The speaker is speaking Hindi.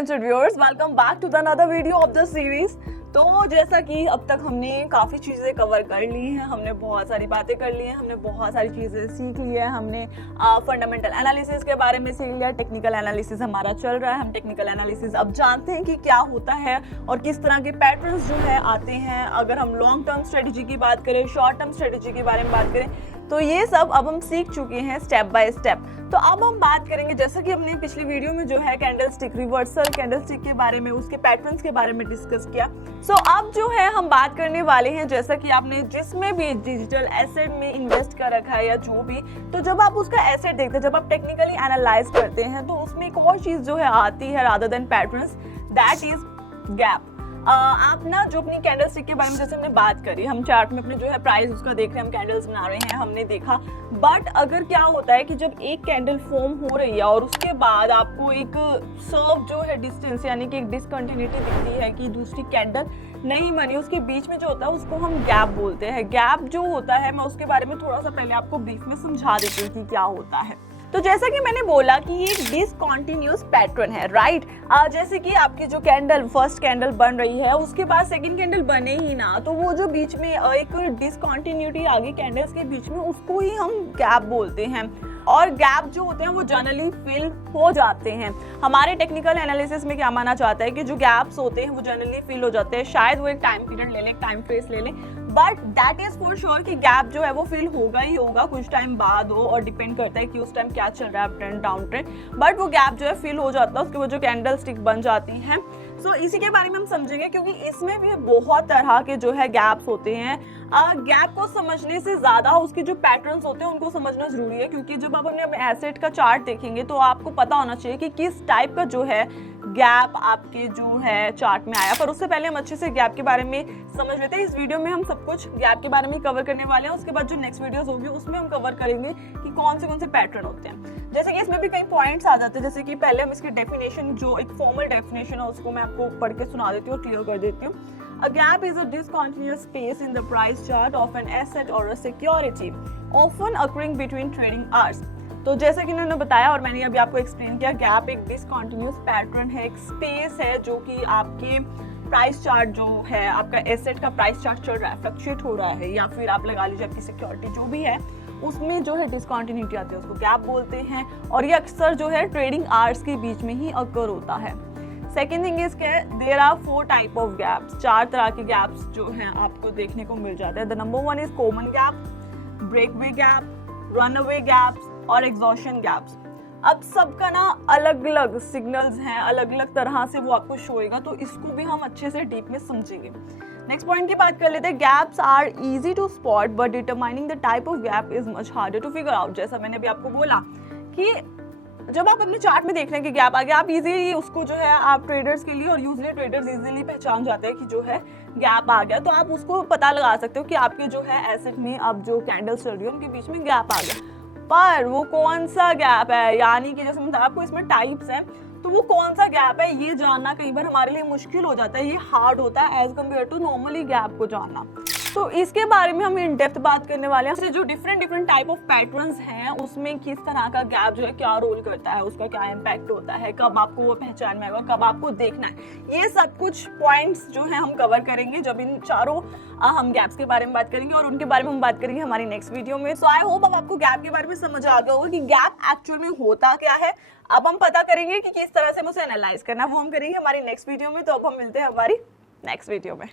Friends viewers, welcome back to the another video of the series. तो जैसा कि अब तक हमने काफ़ी चीज़ें कवर कर ली हैं, हमने बहुत सारी बातें कर ली हैं, हमने बहुत सारी चीज़ें सीख ली है, हमने फंडामेंटल एनालिसिस के बारे में सीख लिया, टेक्निकल एनालिसिस हमारा चल रहा है, हम टेक्निकल एनालिसिस अब जानते हैं कि क्या होता है और किस तरह के पैटर्न्स जो है आते हैं। अगर हम लॉन्ग टर्म स्ट्रेटजी की बात करें, शॉर्ट टर्म स्ट्रेटजी के बारे में बात करें, तो ये सब अब हम सीख चुके हैं स्टेप बाय स्टेप। तो अब हम बात करेंगे, जैसा कि हमने पिछली वीडियो में जो है कैंडलस्टिक, रिवर्सल कैंडलस्टिक के बारे में, उसके पैटर्न्स के बारे में डिस्कस किया। सो अब जो है हम बात करने वाले हैं, जैसा कि आपने जिसमें भी डिजिटल एसेट में इन्वेस्ट कर रखा है या जो भी, तो जब आप उसका एसेट देखते हैं, जब आप टेक्निकली एनालाइज करते हैं, तो उसमें एक और चीज जो है आती है rather than patterns, that is gap. आप ना जो अपनी कैंडलस्टिक के बारे में जैसे हमने बात करी, हम चार्ट में अपने जो है प्राइस उसका देख रहे हैं, हम कैंडल्स बना रहे हैं, हमने देखा। बट अगर क्या होता है कि जब एक कैंडल फॉर्म हो रही है और उसके बाद आपको एक सर्व जो है डिस्टेंस, यानी कि एक डिसकंटिन्यूटी दिखती है कि दूसरी कैंडल नहीं बनी, उसके बीच में जो होता है उसको हम गैप बोलते हैं। गैप जो होता है, मैं उसके बारे में थोड़ा सा पहले आपको ब्रीफ में समझा देती हूँ कि क्या होता है। तो जैसा कि मैंने बोला कि ये एक डिसकंटिन्यूअस पैटर्न है, राइट। जैसे कि आपकी जो कैंडल, फर्स्ट कैंडल बन रही है, उसके बाद सेकंड कैंडल बने ही ना, तो वो जो बीच में एक डिसकंटिन्यूटी आ गई कैंडल्स के बीच में, उसको ही हम गैप बोलते हैं। और गैप जो होते हैं वो जनरली फिल हो जाते हैं। हमारे टेक्निकल एनालिसिस में क्या माना जाता है कि जो गैप्स होते हैं वो जनरली फिल हो जाते हैं। शायद वो एक टाइम पीरियड ले लें, टाइम फेस ले लें, but that is for sure कि गैप जो है वो फिल होगा ही होगा, कुछ टाइम बाद हो, और डिपेंड करता है कि उस टाइम क्या चल रहा है, up trend down trend, but वो गैप जो है फिल हो जाता है, उसके बाद जो कैंडल स्टिक बन जाती हैं। सो इसी के बारे में हम समझेंगे, क्योंकि इसमें भी बहुत तरह के जो है गैप्स होते हैं। गैप को समझने से ज्यादा उसके जो पैटर्न्स होते हैं उनको समझना जरूरी है, क्योंकि जब आप अपने एसेट का चार्ट देखेंगे तो आपको पता होना चाहिए कि किस टाइप का जो है गैप आपके जो है चार्ट में आया। पर उससे पहले हम अच्छे से गैप के बारे में समझ लेते हैं। इस वीडियो में हम सब कुछ गैप के बारे में कवर करने वाले हैं, उसके बाद जो नेक्स्ट वीडियोस होगी उसमें हम कवर करेंगे कि कौन से पैटर्न होते हैं। जैसे कि इसमें भी कई पॉइंट्स आ जाते हैं, जैसे कि पहले हम इसकी डेफिनेशन, जो एक फॉर्मल डेफिनेशन है, उसको मैं आपको पढ़ के सुना देती हूँ और क्लियर कर देती हूँ। A gap is a discontinuous space in the price chart of an asset or a security, often occurring between trading hours. तो जैसे कि उन्होंने बताया और मैंने अभी आपको एक्सप्लेन किया, गैप एक डिसकंटिन्यूअस पैटर्न है, एक स्पेस है जो कि आपके प्राइस चार्ट जो है, आपका एसेट का प्राइस चार्ट चल रहा है, फ्लक्चुएट हो रहा है, या फिर आप लगा लीजिए आपकी सिक्योरिटी जो भी है, उसमें जो है डिसकंटिन्यूटी आती है, उसको गैप बोलते हैं। और ये अक्सर जो है ट्रेडिंग आवर्स के बीच में ही अकर होता है। Second thing is there are 4 type of gaps, 4 तरह के गैप्स जो हैं आपको देखने को मिल जाते हैं। The number 1 is common gap, breakaway gap, runaway gaps और एग्जॉशन गैप्स। अब सबका ना अलग अलग सिग्नल्स हैं, अलग अलग तरह से वो आपको शो होगा, तो इसको भी हम अच्छे से डीप में समझेंगे। नेक्स्ट पॉइंट की बात कर लेते हैं। Gaps are easy to spot but determining the type of gap is much harder to figure out. जैसा मैंने अभी आपको बोला कि जब आप अपने चार्ट में देख रहे हैं कि गैप आ गया, आप इजीली उसको जो है, आप ट्रेडर्स के लिए, और यूजुअली ट्रेडर्स इजीली पहचान जाते हैं कि जो है गैप आ गया, तो आप उसको पता लगा सकते हो कि आपके जो है एसेट में अब जो कैंडल्स चल रही है उनके बीच में गैप आ गया। पर वो कौन सा गैप है, यानी कि जैसे मतलब आपको इसमें टाइप्स हैं, तो वो कौन सा गैप है ये जानना कई बार हमारे लिए मुश्किल हो जाता है, ये हार्ड होता है as compare to normally gap को जानना। तो इसके बारे में हम इन डेप्थ बात करने वाले हैं। जो डिफरेंट टाइप ऑफ पैटर्न्स हैं, उसमें किस तरह का गैप जो है क्या रोल करता है, उसका क्या इम्पैक्ट होता है, कब आपको वो पहचान में आएगा, कब आपको देखना है, ये सब कुछ पॉइंट्स जो है हम कवर करेंगे जब इन चारों हम गैप्स के बारे में बात करेंगे, और उनके बारे में हम बात करेंगे हमारी नेक्स्ट वीडियो में। सो आई होप अब आपको गैप के बारे में समझ आ गया होगा कि गैप एक्चुअल में होता क्या है। अब हम पता करेंगे कि किस तरह से हम उसे एनालाइज करना है, वो हम करेंगे हमारी नेक्स्ट वीडियो में। तो अब हम मिलते हैं हमारी नेक्स्ट वीडियो में।